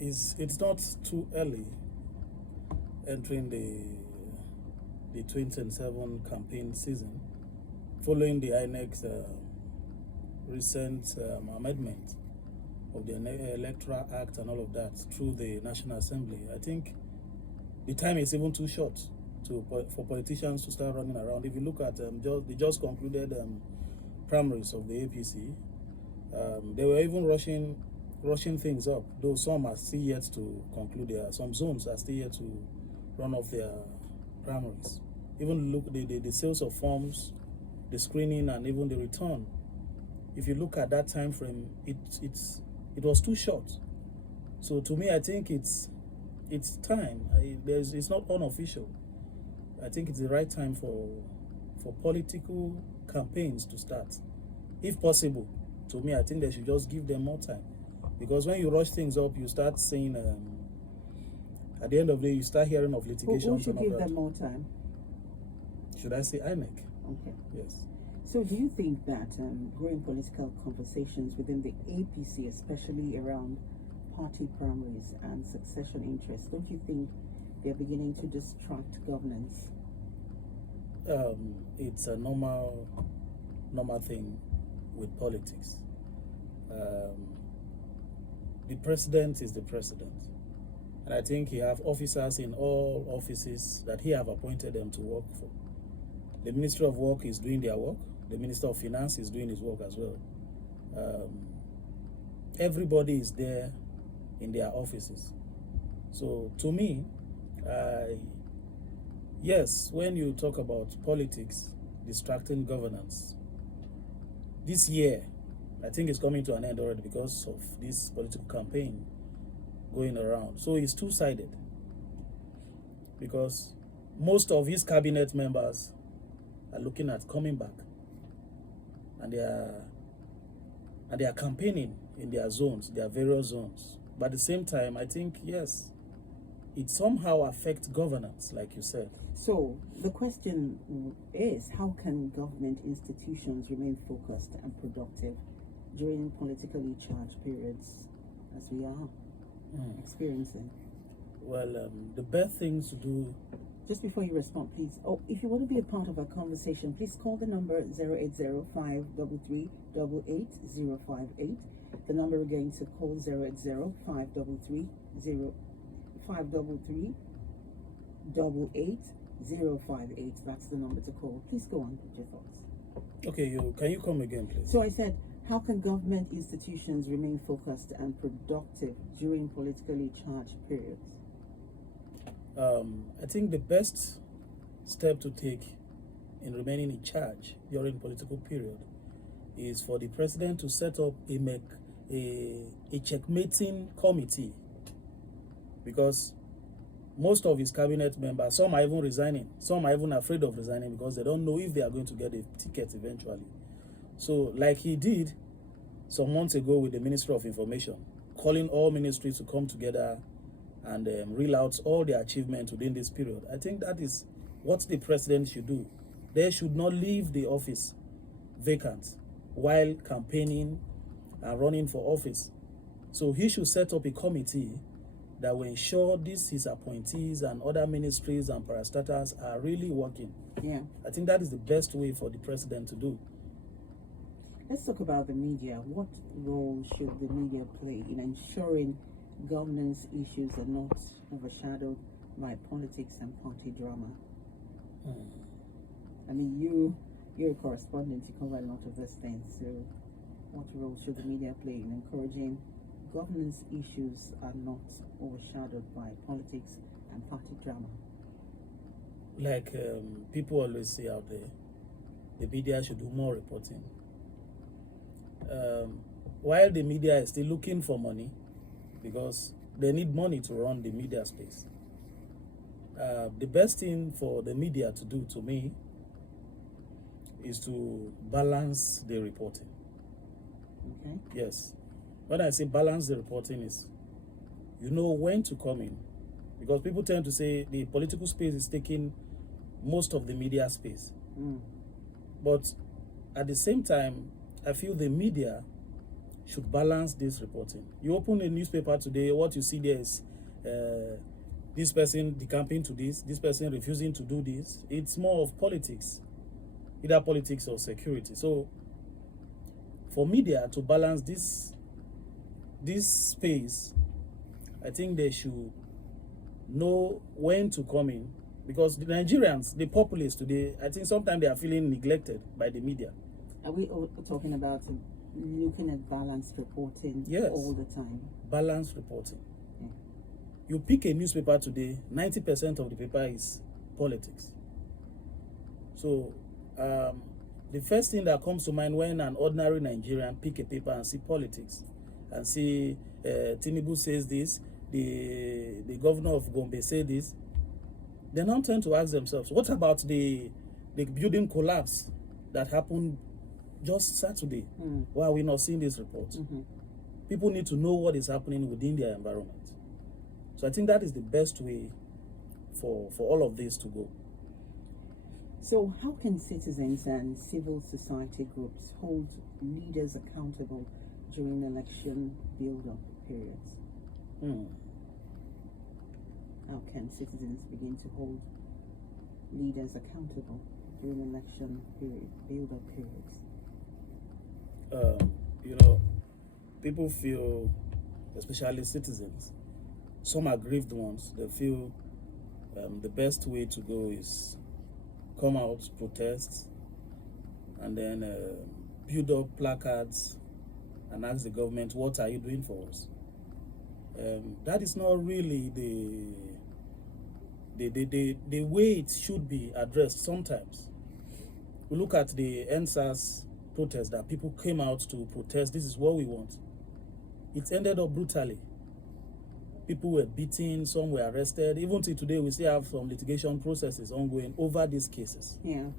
It's not too early entering the 2027 campaign season, following the INEC's recent amendment of the Electoral Act and all of that through the National Assembly. I think the time is even too short for politicians to start running around. If you look at the just concluded primaries of the APC, they were even rushing things up, though some are still yet to conclude some zones are still yet to run off their primaries. Even look the sales of forms, the screening, and even the return. If you look at that time frame, it was too short. So to me, I think it's time. It's not unofficial. I think it's the right time for political campaigns to start, if possible. To me, I think they should just give them more time, because when you rush things up, you start seeing at the end of the day, you start hearing of litigation. Who should give them more time? Should I say INEC? Okay. Yes. So do you think that growing political conversations within the APC, especially around party primaries and succession interests, don't you think they're beginning to distract governance? It's a normal thing with politics. The president is the president, and I think he have officers in all offices that he have appointed them to work for. The Ministry of Work is doing their work. The Minister of Finance is doing his work as well. Everybody is there in their offices. So to me, yes, when you talk about politics distracting governance, this year, I think it's coming to an end already because of this political campaign going around. So it's two-sided, because most of his cabinet members are looking at coming back, and they are campaigning in their zones, their various zones. But at the same time, I think, yes, it somehow affects governance, like you said. So the question is, how can government institutions remain focused and productive during politically charged periods as we are experiencing? Well, the best things to do... Just before you respond, please, if you want to be a part of our conversation, please call the number 080-533-88058. The number again to call 080-533-88058. That's the number to call. Please go on with your thoughts. Okay, can you come again, please? So I said, how can government institutions remain focused and productive during politically charged periods? I think the best step to take in remaining in charge during political period is for the president to set up a checkmating committee, because most of his cabinet members, some are even resigning, some are even afraid of resigning because they don't know if they are going to get a ticket eventually. So like he did some months ago with the Ministry of Information, calling all ministries to come together and reel out all their achievements within this period. I think that is what the president should do. They should not leave the office vacant while campaigning and running for office. So he should set up a committee that will ensure his appointees and other ministries and parastatals are really working. Yeah. I think that is the best way for the president to do. Let's talk about the media. What role should the media play in ensuring governance issues are not overshadowed by politics and party drama? I mean, you're a correspondent, you cover a lot of these things. So what role should the media play in encouraging governance issues are not overshadowed by politics and party drama? Like people always say out there, the media should do more reporting. While the media is still looking for money, because they need money to run the media space, the best thing for the media to do, to me, is to balance the reporting. Okay. Yes. When I say balance the reporting, is you know when to come in, because people tend to say the political space is taking most of the media space. But at the same time, I feel the media should balance this reporting. You open a newspaper today, what you see there is this person decamping to this person refusing to do this. It's more of politics, either politics or security. So for media to balance this space, I think they should know when to come in, because the Nigerians, the populace today, I think sometimes they are feeling neglected by the media. Are we all talking about looking at balanced reporting Yes. all the time? Balanced reporting. Yeah. You pick a newspaper today, 90% of the paper is politics. So the first thing that comes to mind when an ordinary Nigerian pick a paper and see politics and see Tinubu says this, the governor of Gombe say this, they now tend to ask themselves, what about the building collapse that happened just Saturday? Why are we not seeing this report? People need to know what is happening within their environment. So I think that is the best way for all of this to go. So how can citizens and civil society groups hold leaders accountable during election build-up periods? How can citizens begin to hold leaders accountable during election build-up periods? People feel, especially citizens, some aggrieved ones, they feel the best way to go is come out, protest, and then build up placards and ask the government, what are you doing for us? That is not really the way it should be addressed sometimes. We look at the NSAS protest that people came out to protest, this is what we want. It ended up brutally. People were beaten, some were arrested. Even till today, we still have some litigation processes ongoing over these cases. Yeah.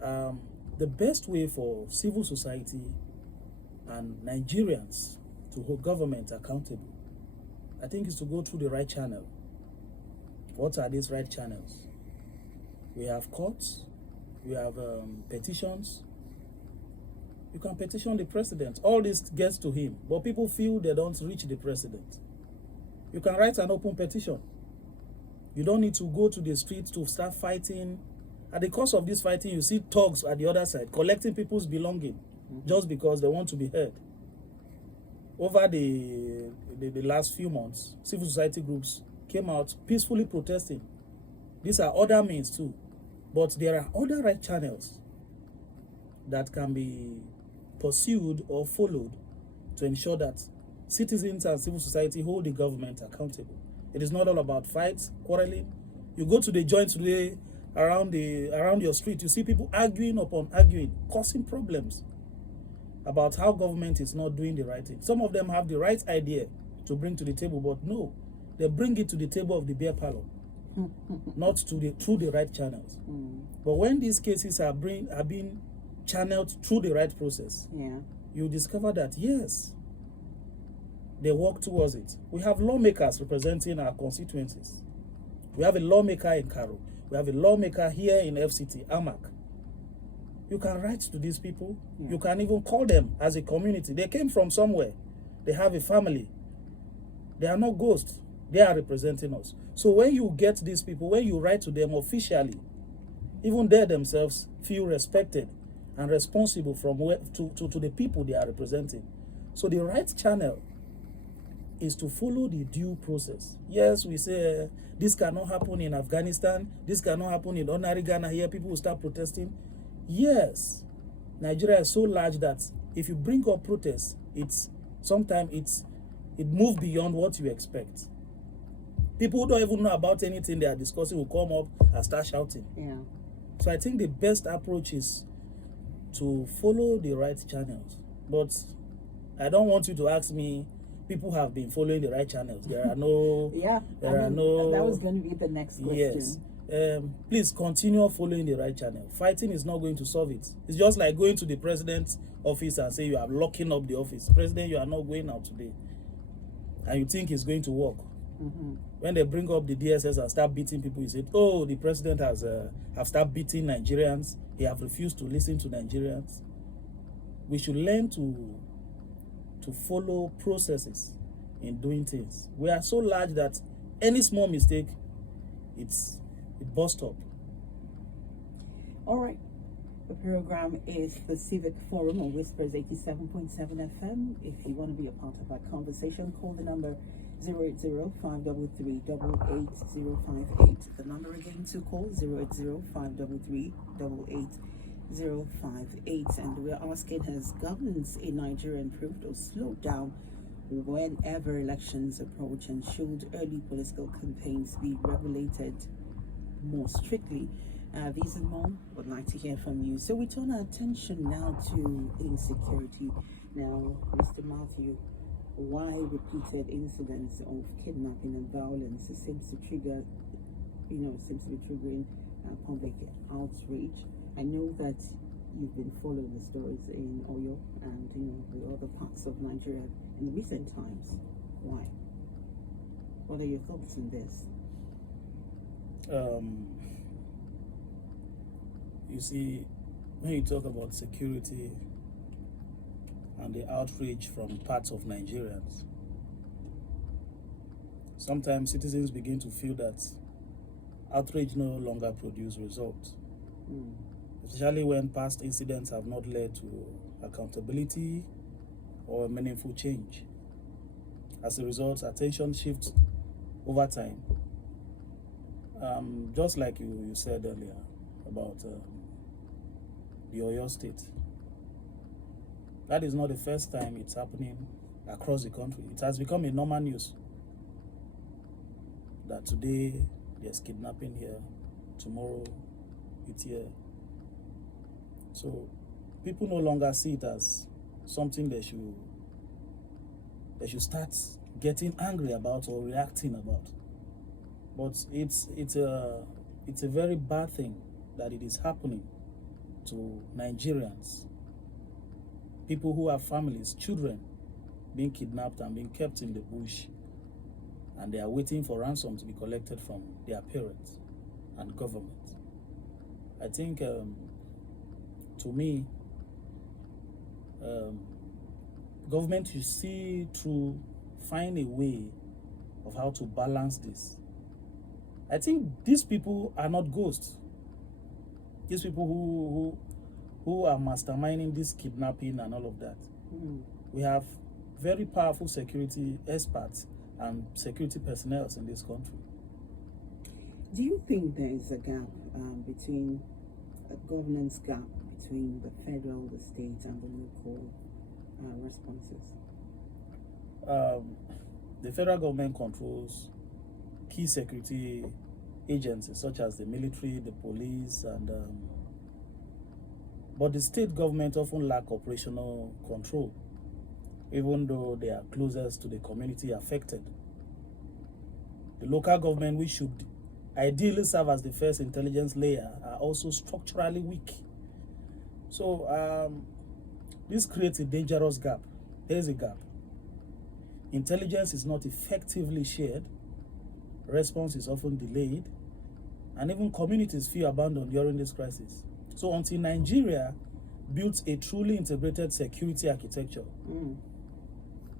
The best way for civil society and Nigerians to hold government accountable, I think, is to go through the right channel. What are these right channels? We have courts, we have petitions. You can petition the president. All this gets to him, but people feel they don't reach the president. You can write an open petition. You don't need to go to the streets to start fighting. At the course of this fighting, you see thugs at the other side collecting people's belongings just because they want to be heard. Over the last few months, civil society groups came out peacefully protesting. These are other means too, but there are other right channels that can be pursued or followed to ensure that citizens and civil society hold the government accountable. It is not all about fights, quarreling. You go to the joints today around your street, you see people arguing upon arguing, causing problems about how government is not doing the right thing. Some of them have the right idea to bring to the table, but no, they bring it to the table of the beer parlor, not through the right channels. But when these cases are being channeled through the right process, you discover that yes, they work towards it. We have lawmakers representing our constituencies. We have a lawmaker in Karo. We have a lawmaker here in FCT, AMAC. You can write to these people. You can even call them as a community. They came from somewhere. They have a family. They are not ghosts. They are representing us. So when you get these people, when you write to them officially, even they themselves feel respected and responsible from to the people they are representing. So the right channel is to follow the due process. Yes, we say this cannot happen in Afghanistan, this cannot happen in ordinary Ghana. Here people will start protesting. Yes, Nigeria is so large that if you bring up protests, sometimes it moves beyond what you expect. People who don't even know about anything they are discussing will come up and start shouting. So I think the best approach is to follow the right channels. But I don't want you to ask me, people have been following the right channels. There are no... that was going to be the next question. Yes. Please continue following the right channel. Fighting is not going to solve it. It's just like going to the president's office and say you are locking up the office. President, you are not going out today. And you think it's going to work. When they bring up the DSS and start beating people, you say, oh, the president have started beating Nigerians. He have refused to listen to Nigerians. We should learn to to follow processes in doing things. We are so large that any small mistake, it busts up. All right. The program is the Civic Forum on Whispers 87.7 FM. If you want to be a part of our conversation, call the number 080-533-88058. The number again to call 080-533-88058. And we're asking, has governance in Nigeria improved or slowed down whenever elections approach, and should early political campaigns be regulated more strictly? These and more, would like to hear from you. So we turn our attention now to insecurity. Now, Mr. Matthew, why repeated incidents of kidnapping and violence seems to trigger, seems to be triggering public outrage? I know that you've been following the stories in Oyo and the other parts of Nigeria in recent times. Why? What are your thoughts on this? You see, when you talk about security and the outrage from parts of Nigerians, sometimes citizens begin to feel that outrage no longer produces results, especially when past incidents have not led to accountability or meaningful change. As a result, attention shifts over time. Just like you said earlier about the Oyo State. That is not the first time it's happening across the country. It has become a normal news that today there's kidnapping here, tomorrow it's here. So people no longer see it as something they should start getting angry about or reacting about. But it's a very bad thing that it is happening to Nigerians. People who have families, children being kidnapped and being kept in the bush, and they are waiting for ransom to be collected from their parents and government. I think, to me, government should find a way of how to balance this. I think these people are not ghosts. These people who are masterminding this kidnapping and all of that. We have very powerful security experts and security personnel in this country. Do you think there is a gap between a governance gap between the federal, the state, and the local responses? The federal government controls key security agencies such as the military, the police, and but the state government often lack operational control, even though they are closest to the community affected. The local government, which should ideally serve as the first intelligence layer, are also structurally weak. So this creates a dangerous gap. There is a gap. Intelligence is not effectively shared, response is often delayed, and even communities feel abandoned during this crisis. So until Nigeria builds a truly integrated security architecture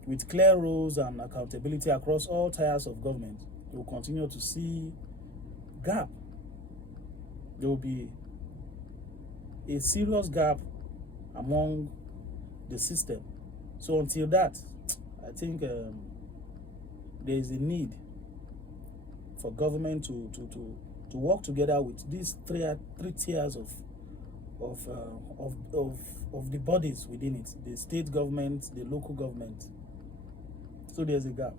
with clear roles and accountability across all tiers of government, we will continue to see gap. There will be a serious gap among the system. So until that, I think there is a need for government to work together with these three tiers of the bodies within it: the state government, the local government. So there's a gap.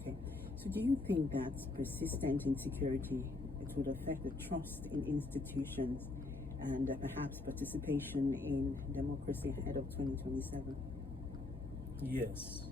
Okay. So do you think that persistent insecurity, it would affect the trust in institutions and perhaps participation in democracy ahead of 2027? Yes.